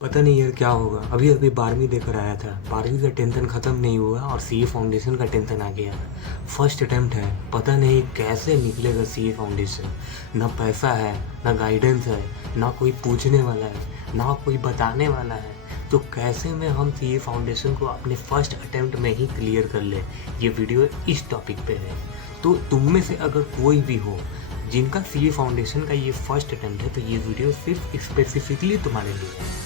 पता नहीं यार क्या होगा। अभी अभी 12वीं देकर आया था। 12वीं का टेंशन ख़त्म नहीं हुआ और सीए फाउंडेशन का टेंशन आ गया। फर्स्ट अटेम्प्ट है, पता नहीं कैसे निकलेगा सीए फाउंडेशन। ना पैसा है, ना गाइडेंस है, ना कोई पूछने वाला है, ना कोई बताने वाला है। तो कैसे में हम सीए फाउंडेशन को अपने फर्स्ट अटेम्प्ट में ही क्लियर कर ले। ये वीडियो इस टॉपिक पे है। तो तुम में से अगर कोई भी हो जिनका सीए फाउंडेशन का ये फर्स्ट अटेम्प्ट है, तो ये वीडियो सिर्फ स्पेसिफिकली तुम्हारे लिए है।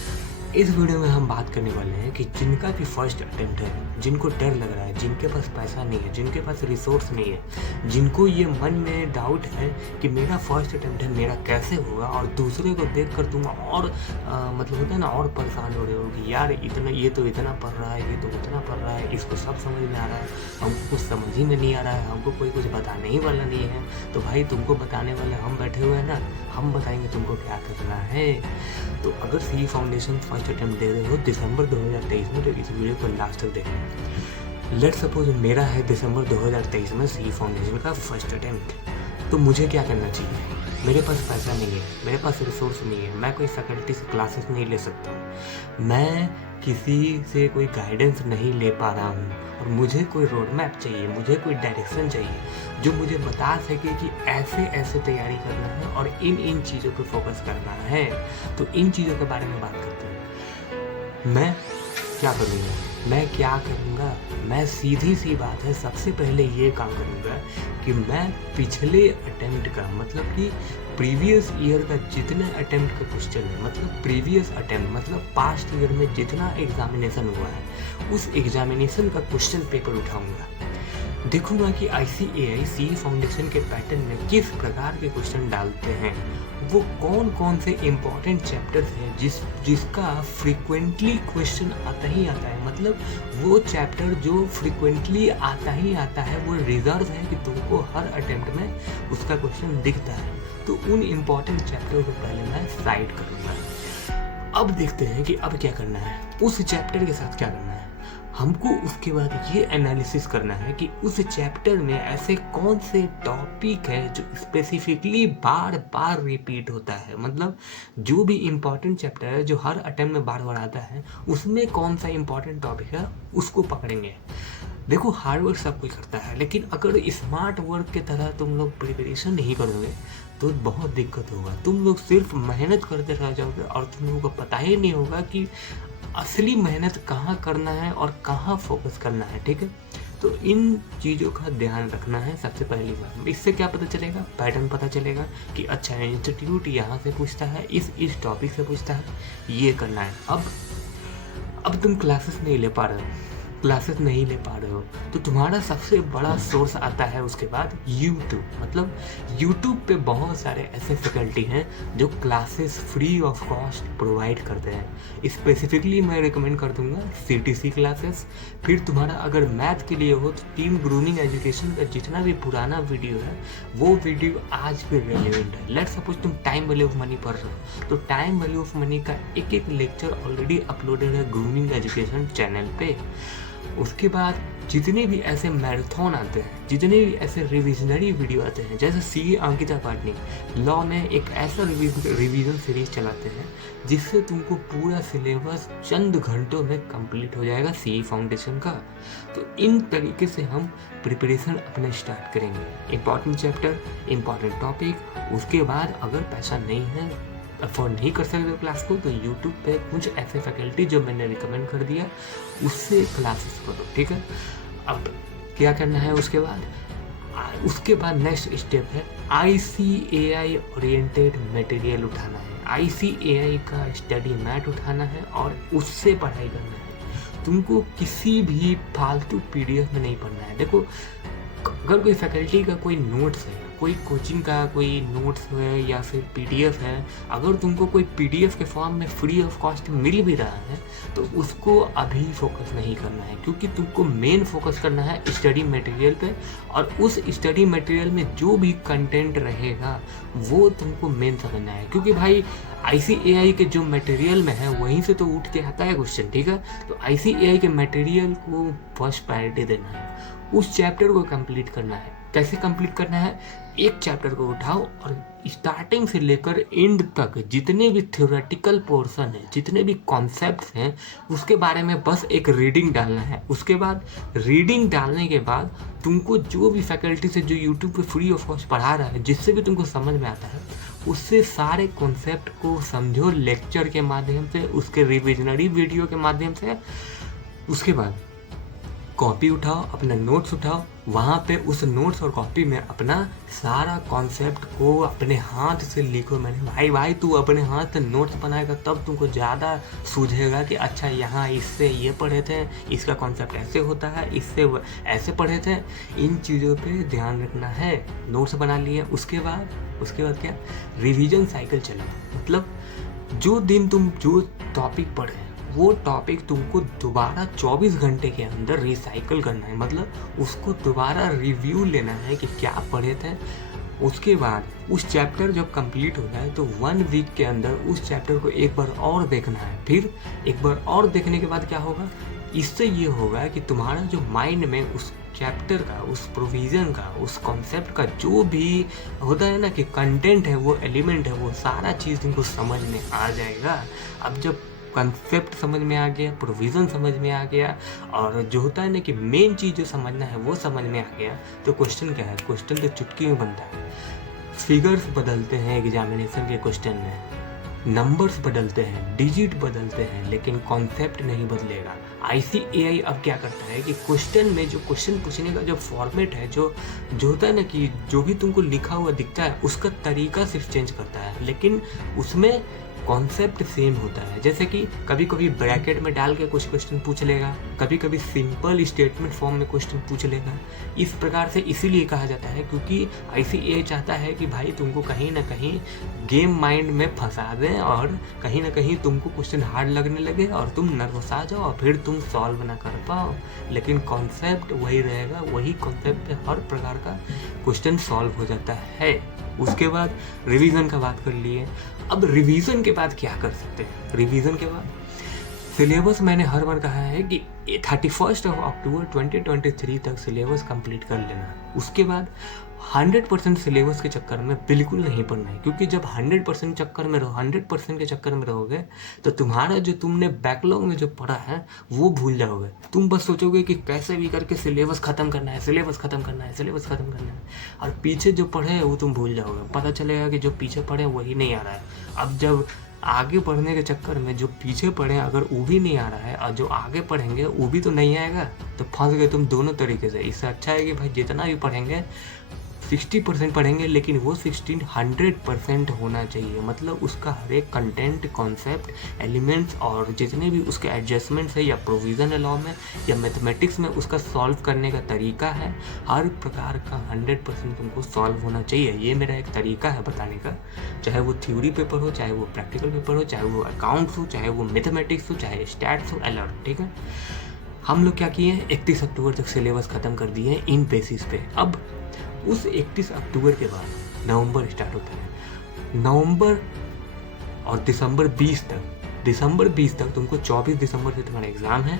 इस वीडियो में हम बात करने वाले हैं कि जिनका भी फर्स्ट अटेम्प्ट है, जिनको डर लग रहा है, जिनके पास पैसा नहीं है, जिनके पास रिसोर्स नहीं है, जिनको ये मन में डाउट है कि मेरा फर्स्ट अटेम्प्ट है, मेरा कैसे होगा, और दूसरे को देख कर तुम और मतलब होता है ना, और परेशान हो रहे हो कि यार इतना, ये तो इतना पढ़ रहा है, ये तो उतना पढ़ रहा है, इसको सब समझ में आ रहा है, हमको कुछ समझ ही में नहीं आ रहा है, हमको कोई कुछ बताने ही वाला नहीं है। तो भाई तुमको बताने वाले हम बैठे हुए हैं ना, हम बताएंगे तुमको क्या करना है। तो अगर सी फाउंडेशन फर्स्ट अटेम्प्ट दे रहे हो दिसंबर 2023 में, तो इस वीडियो को लास्ट तक देखना। लेट सपोज मेरा है दिसंबर 2023 में सी फाउंडेशन का फर्स्ट अटेम्प्ट। तो मुझे क्या करना चाहिए? मेरे पास पैसा नहीं है, मेरे पास रिसोर्स नहीं है, मैं कोई फैकल्टी से क्लासेस नहीं ले सकता हूँ, मैं किसी से कोई गाइडेंस नहीं ले पा रहा हूँ, और मुझे कोई रोड मैप चाहिए, मुझे कोई डायरेक्शन चाहिए जो मुझे बता सके कि ऐसे ऐसे तैयारी करना है और इन इन चीज़ों पे फोकस करना है। तो इन चीज़ों के बारे में बात करते हैं। मैं क्या करूँगा? मैं क्या करूँगा? मैं सीधी सी बात है, सबसे पहले ये काम करूँगा कि मैं पिछले अटेम्प्ट का, मतलब कि प्रीवियस ईयर का जितने अटेम्प्ट का क्वेश्चन है, मतलब प्रीवियस अटेम्प्ट मतलब पास्ट ईयर में जितना एग्जामिनेशन हुआ है, उस एग्जामिनेशन का क्वेश्चन पेपर उठाऊँगा। देखूंगा कि ICAI सी फाउंडेशन के पैटर्न में किस प्रकार के क्वेश्चन डालते हैं, वो कौन कौन से इम्पोर्टेंट चैप्टर्स हैं जिसका फ्रिक्वेंटली क्वेश्चन आता ही आता है, मतलब वो चैप्टर जो फ्रिक्वेंटली आता ही आता है, वो रिजर्व है कि तुमको हर अटेम्प्ट में उसका क्वेश्चन दिखता है। तो उन इम्पोर्टेंट चैप्टर को पहले मैं साइड करूँगा। अब देखते हैं कि अब क्या करना है, उस चैप्टर के साथ क्या करना है। हमको उसके बाद ये एनालिसिस करना है कि उस चैप्टर में ऐसे कौन से टॉपिक है जो स्पेसिफिकली बार बार रिपीट होता है, मतलब जो भी इम्पोर्टेंट चैप्टर है जो हर अटेम्प्ट में बार बार आता है, उसमें कौन सा इम्पोर्टेंट टॉपिक है उसको पकड़ेंगे। देखो हार्ड वर्क सब कोई करता है, लेकिन अगर स्मार्ट वर्क की तरह तुम लोग प्रिपरेशन नहीं करोगे तो बहुत दिक्कत होगा। तुम लोग सिर्फ मेहनत करते रह जाओगे और तुम लोगों को पता ही नहीं होगा कि असली मेहनत कहाँ करना है और कहाँ फोकस करना है। ठीक है, तो इन चीज़ों का ध्यान रखना है सबसे पहली बात। इससे क्या पता चलेगा? पैटर्न पता चलेगा कि अच्छा इंस्टीट्यूट यहाँ से पूछता है, इस टॉपिक से पूछता है, ये करना है। अब तुम क्लासेस नहीं ले पा रहे हो, तो तुम्हारा सबसे बड़ा सोर्स आता है उसके बाद यूट्यूब। मतलब यूट्यूब पे बहुत सारे ऐसे फैकल्टी हैं जो classes free of cost provide करते हैं। स्पेसिफिकली मैं रिकमेंड कर दूंगा CTC क्लासेस। फिर तुम्हारा अगर मैथ के लिए हो तो टीम ग्रूमिंग एजुकेशन का जितना भी पुराना वीडियो है, वो वीडियो आज भी रेलिवेंट है। लेट्स सपोज तुम टाइम वैल्यू ऑफ मनी पढ़ रहे हो, तो टाइम वैल्यू ऑफ मनी का एक एक लेक्चर ऑलरेडी अपलोडेड है ग्रूमिंग एजुकेशन चैनल पे। उसके बाद जितने भी ऐसे मैराथन आते हैं, जितने भी ऐसे रिविजनरी वीडियो आते हैं, जैसे CA अंकिता पाटनी लॉ में एक ऐसा रिवीजन सीरीज चलाते हैं जिससे तुमको पूरा सिलेबस चंद घंटों में कंप्लीट हो जाएगा CA फाउंडेशन का। तो इन तरीके से हम प्रिपरेशन अपना स्टार्ट करेंगे। Important chapter, important topic. उसके बाद अगर पैसा नहीं है, अफोर्ड नहीं कर सकते हो क्लास को, तो यूट्यूब पे कुछ ऐसे फैकल्टी जो मैंने रिकमेंड कर दिया उससे क्लासेस करो। ठीक है, अब क्या करना है उसके बाद नेक्स्ट स्टेप है ICAI ओरिएंटेड मटेरियल उठाना है। ICAI का स्टडी मैट उठाना है और उससे पढ़ाई करना है। तुमको किसी भी फालतू PDF में नहीं पढ़ना है। देखो अगर कोई फैकल्टी का कोई नोट्स है, कोई कोचिंग का कोई नोट्स है या फिर PDF है, अगर तुमको कोई PDF के फॉर्म में फ्री ऑफ कॉस्ट मिल भी रहा है तो उसको अभी फोकस नहीं करना है, क्योंकि तुमको मेन फोकस करना है स्टडी मटेरियल पे। और उस स्टडी मटेरियल में जो भी कंटेंट रहेगा वो तुमको मेन समझना है, क्योंकि भाई ICAI के जो मटेरियल में है वहीं से तो उठ के आता है क्वेश्चन। ठीक है, तो ICAI के मटेरियल को फर्स्ट प्रायोरिटी देना है, उस चैप्टर को कंप्लीट करना है। कैसे कंप्लीट करना है? एक चैप्टर को उठाओ और स्टार्टिंग से लेकर एंड तक जितने भी थ्योरेटिकल पोर्शन है, जितने भी कॉन्सेप्ट्स हैं, उसके बारे में बस एक रीडिंग डालना है। उसके बाद रीडिंग डालने के बाद तुमको जो भी फैकल्टी से जो यूट्यूब पे फ्री ऑफ कॉस्ट पढ़ा रहा है, जिससे भी तुमको समझ में आता है, उससे सारे कॉन्सेप्ट को समझो लेक्चर के माध्यम से, उसके रिविजनरी वीडियो के माध्यम से। उसके बाद कॉपी उठाओ, अपना नोट्स उठाओ, वहाँ पे उस नोट्स और कॉपी में अपना सारा कॉन्सेप्ट को अपने हाथ से लिखो। मैंने भाई तू अपने हाथ से नोट्स बनाएगा तब तुमको ज़्यादा सूझेगा कि अच्छा यहाँ इससे ये पढ़े थे, इसका कॉन्सेप्ट ऐसे होता है, इससे ऐसे पढ़े थे। इन चीज़ों पे ध्यान रखना है। नोट्स बना लिए, उसके बाद क्या, रिवीजन साइकिल चलाओ। मतलब जो दिन तुम जो टॉपिक पढ़े वो टॉपिक तुमको दोबारा 24 घंटे के अंदर रिसाइकल करना है। मतलब उसको दोबारा रिव्यू लेना है कि क्या पढ़े थे। उसके बाद उस चैप्टर जब कंप्लीट हो जाए तो 1 वीक के अंदर उस चैप्टर को एक बार और देखना है। फिर एक बार और देखने के बाद क्या होगा, इससे ये होगा कि तुम्हारा जो माइंड में उस चैप्टर का, उस प्रोविज़न का, उस कॉन्सेप्ट का जो भी होता है ना कि कंटेंट है, वो एलिमेंट है, वो सारा चीज़ तुमको समझ में आ जाएगा। अब जब कंसेप्ट समझ में आ गया, प्रोविज़न समझ में आ गया, और जो होता है ना कि मेन चीज़ जो समझना है वो समझ में आ गया, तो क्वेश्चन क्या है, क्वेश्चन तो चुटकी में बनता है। फिगर्स बदलते हैं एग्जामिनेशन के क्वेश्चन में, नंबर्स बदलते हैं, डिजिट बदलते हैं, लेकिन कॉन्सेप्ट नहीं बदलेगा। ICAI अब क्या करता है कि क्वेश्चन में जो क्वेश्चन पूछने का जो फॉर्मेट है, जो होता है ना कि जो भी तुमको लिखा हुआ दिखता है उसका तरीका सिर्फ चेंज करता है, लेकिन उसमें कॉन्सेप्ट सेम होता है। जैसे कि कभी कभी ब्रैकेट में डाल के कुछ क्वेश्चन पूछ लेगा, कभी कभी सिंपल स्टेटमेंट फॉर्म में क्वेश्चन पूछ लेगा। इस प्रकार से इसीलिए कहा जाता है क्योंकि ICAI चाहता है कि भाई तुमको कहीं ना कहीं गेम माइंड में फंसा दें और कहीं ना कहीं तुमको क्वेश्चन हार्ड लगने लगे और तुम नर्वस आ जाओ और फिर तुम सॉल्व ना कर पाओ। लेकिन कॉन्सेप्ट वही रहेगा, वही कॉन्सेप्ट पे हर प्रकार का क्वेश्चन सॉल्व हो जाता है। उसके बाद रिवीजन का बात कर लिए। अब रिवीजन के बाद क्या कर सकते हैं, रिवीजन के बाद सिलेबस मैंने हर बार कहा है कि 31 अक्टूबर 2023 तक सिलेबस कंप्लीट कर लेना। उसके बाद 100% सिलेबस के चक्कर में बिल्कुल नहीं पढ़ना है, क्योंकि जब 100% चक्कर में रहो, 100% के चक्कर में रहोगे तो तुम्हारा जो तुमने बैकलॉग में जो पढ़ा है वो भूल जाओगे। तुम बस सोचोगे कि कैसे भी करके सिलेबस ख़त्म करना है, सिलेबस ख़त्म करना है, सिलेबस ख़त्म करना है, और पीछे जो पढ़े वो तुम भूल जाओगे। पता चलेगा कि जो पीछे पढ़े वही नहीं आ रहा है। अब जब आगे पढ़ने के चक्कर में जो पीछे पढ़े अगर वो भी नहीं आ रहा है और जो आगे पढ़ेंगे वो भी तो नहीं आएगा, तो फंस गए तुम दोनों तरीके से। इससे अच्छा है कि भाई जितना भी पढ़ेंगे 60% पढ़ेंगे, लेकिन वो 100% होना चाहिए। मतलब उसका हर एक कंटेंट, कॉन्सेप्ट, एलिमेंट्स और जितने भी उसके एडजस्टमेंट्स है या प्रोविज़न लॉ में या मैथमेटिक्स में उसका सॉल्व करने का तरीका है, हर प्रकार का 100% तुमको सॉल्व होना चाहिए। ये मेरा एक तरीका है बताने का, चाहे वो थ्योरी पेपर हो, चाहे वो प्रैक्टिकल पेपर हो, चाहे वो अकाउंट्स हो, चाहे वो मैथमेटिक्स हो, चाहे स्टैट्स हो, अलर्ट। ठीक है, हम लोग क्या किए हैं, 31 अक्टूबर तक सिलेबस ख़त्म कर दिए हैं इन बेसिस पे। अब उस 31 अक्टूबर के बाद नवंबर स्टार्ट होता है। नवंबर और दिसंबर 20 तक तुमको 24 दिसंबर से तुम्हारा एग्ज़ाम है।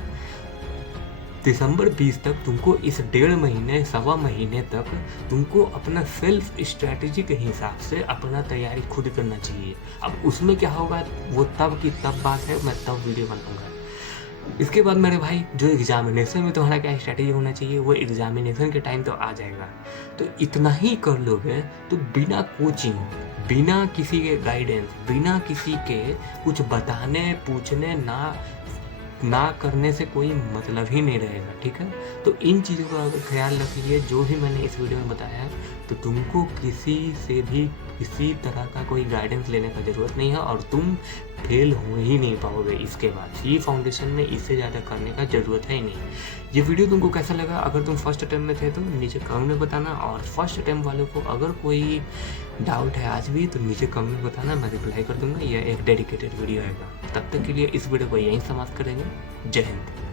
दिसंबर 20 तक तुमको इस 1.5 महीने, सवा महीने तक तुमको अपना सेल्फ स्ट्रैटेजी के हिसाब से अपना तैयारी खुद करना चाहिए। अब उसमें क्या होगा वो तब की तब बात है, मैं तब वीडियो बनाऊंगा। इसके बाद मेरे भाई जो एग्जामिनेशन में तुम्हारा क्या स्ट्रैटेजी होना चाहिए वो एग्जामिनेशन के टाइम तो आ जाएगा। तो इतना ही कर लोगे तो बिना कोचिंग, बिना किसी के गाइडेंस, बिना किसी के कुछ बताने, पूछने ना करने से कोई मतलब ही नहीं रहेगा। ठीक है, तो इन चीज़ों का अगर ख्याल रखिए जो भी मैंने इस वीडियो में बताया है, तो तुमको किसी से भी किसी तरह का कोई गाइडेंस लेने का ज़रूरत नहीं है और तुम फेल हो ही नहीं पाओगे। इसके बाद सी फाउंडेशन में इससे ज़्यादा करने का ज़रूरत है ही नहीं। ये वीडियो तुमको कैसा लगा, अगर तुम फर्स्ट अटैम्प्ट में थे तो नीचे कमेंट में बताना, और फर्स्ट अटैम्प्ट वालों को अगर कोई डाउट है आज भी तो नीचे कमेंट में बताना, मैं रिप्लाई कर दूंगा। यह एक डेडिकेटेड वीडियो आएगा। तब तक के लिए इस वीडियो को यहीं समाप्त करेंगे। जय हिंद।